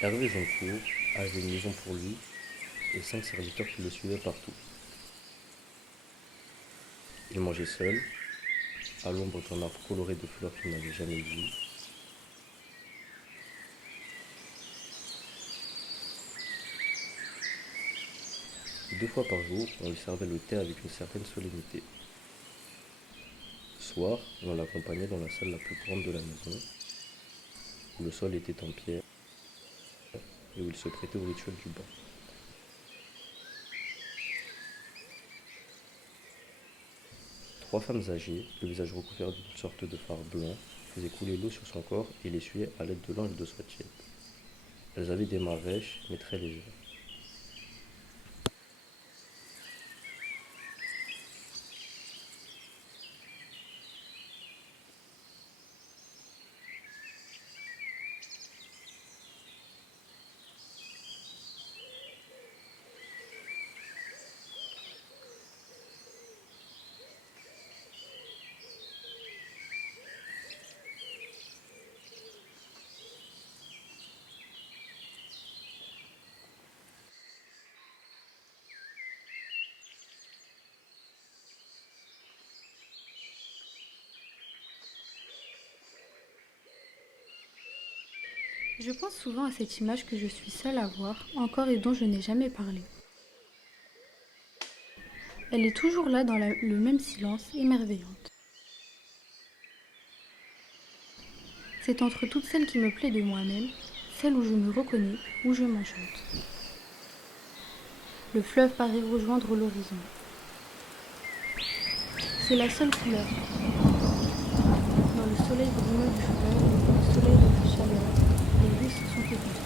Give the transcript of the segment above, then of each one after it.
Hervé Joncourt avait une maison pour lui et 5 serviteurs qui le suivaient partout. Il mangeait seul, à l'ombre d'un arbre coloré de fleurs qu'il n'avait jamais vues. 2 fois par jour, on lui servait le thé avec une certaine solennité. Le soir, on l'accompagnait dans la salle la plus grande de la maison, où le sol était en pierre et où il se prêtait au rituel du bain. 3 femmes âgées, le visage recouvert d'une sorte de fard blanc, faisaient couler l'eau sur son corps et l'essuyaient à l'aide de linges de soie tiède. Elles avaient des mains rêches, mais très légères. Je pense souvent à cette image que je suis seule à voir, encore et dont je n'ai jamais parlé. Elle est toujours là dans le même silence, émerveillante. C'est entre toutes celles qui me plaît de moi-même, celle où je me reconnais, où je m'enchante. Le fleuve paraît rejoindre l'horizon. C'est la seule couleur. Dans le soleil brumeux du fleuve, le soleil de la chaleur, les ruisseaux sont étouffés.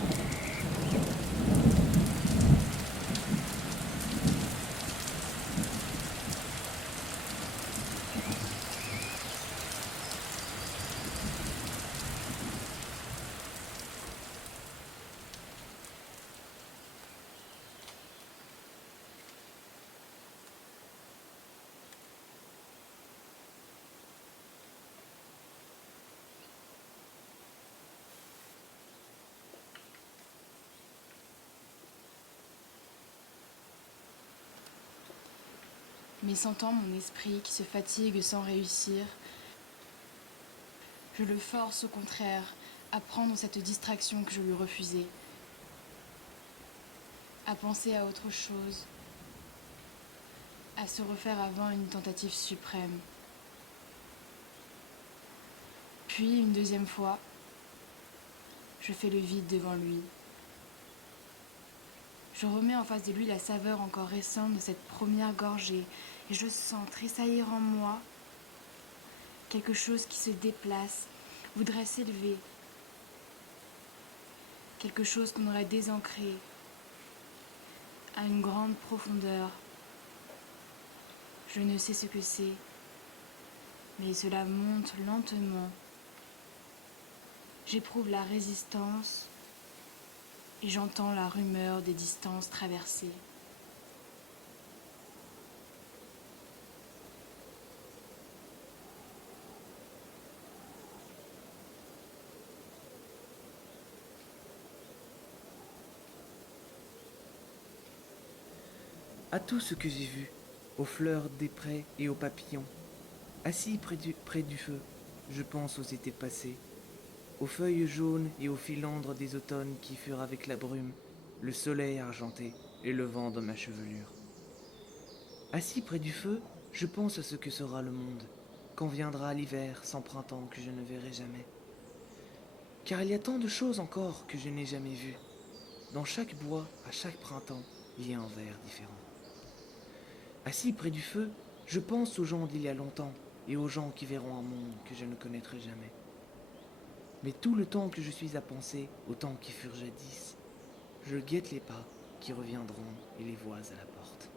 Mais sentant mon esprit qui se fatigue sans réussir, je le force au contraire à prendre cette distraction que je lui refusais, à penser à autre chose, à se refaire avant une tentative suprême. Puis, une deuxième fois, je fais le vide devant lui. Je remets en face de lui la saveur encore récente de cette première gorgée et je sens tressaillir en moi quelque chose qui se déplace, voudrait s'élever, quelque chose qu'on aurait désancré à une grande profondeur. Je ne sais ce que c'est, mais cela monte lentement. J'éprouve la résistance et j'entends la rumeur des distances traversées. À tout ce que j'ai vu, aux fleurs des prés et aux papillons. Assis près du feu, je pense aux étés passés, aux feuilles jaunes et aux filandres des automnes qui furent avec la brume, le soleil argenté et le vent dans ma chevelure. Assis près du feu, je pense à ce que sera le monde, quand viendra l'hiver sans printemps que je ne verrai jamais. Car il y a tant de choses encore que je n'ai jamais vues. Dans chaque bois, à chaque printemps, il y a un vert différent. Assis près du feu, je pense aux gens d'il y a longtemps et aux gens qui verront un monde que je ne connaîtrai jamais. Mais tout le temps que je suis à penser aux temps qui furent jadis, je guette les pas qui reviendront et les voix à la porte.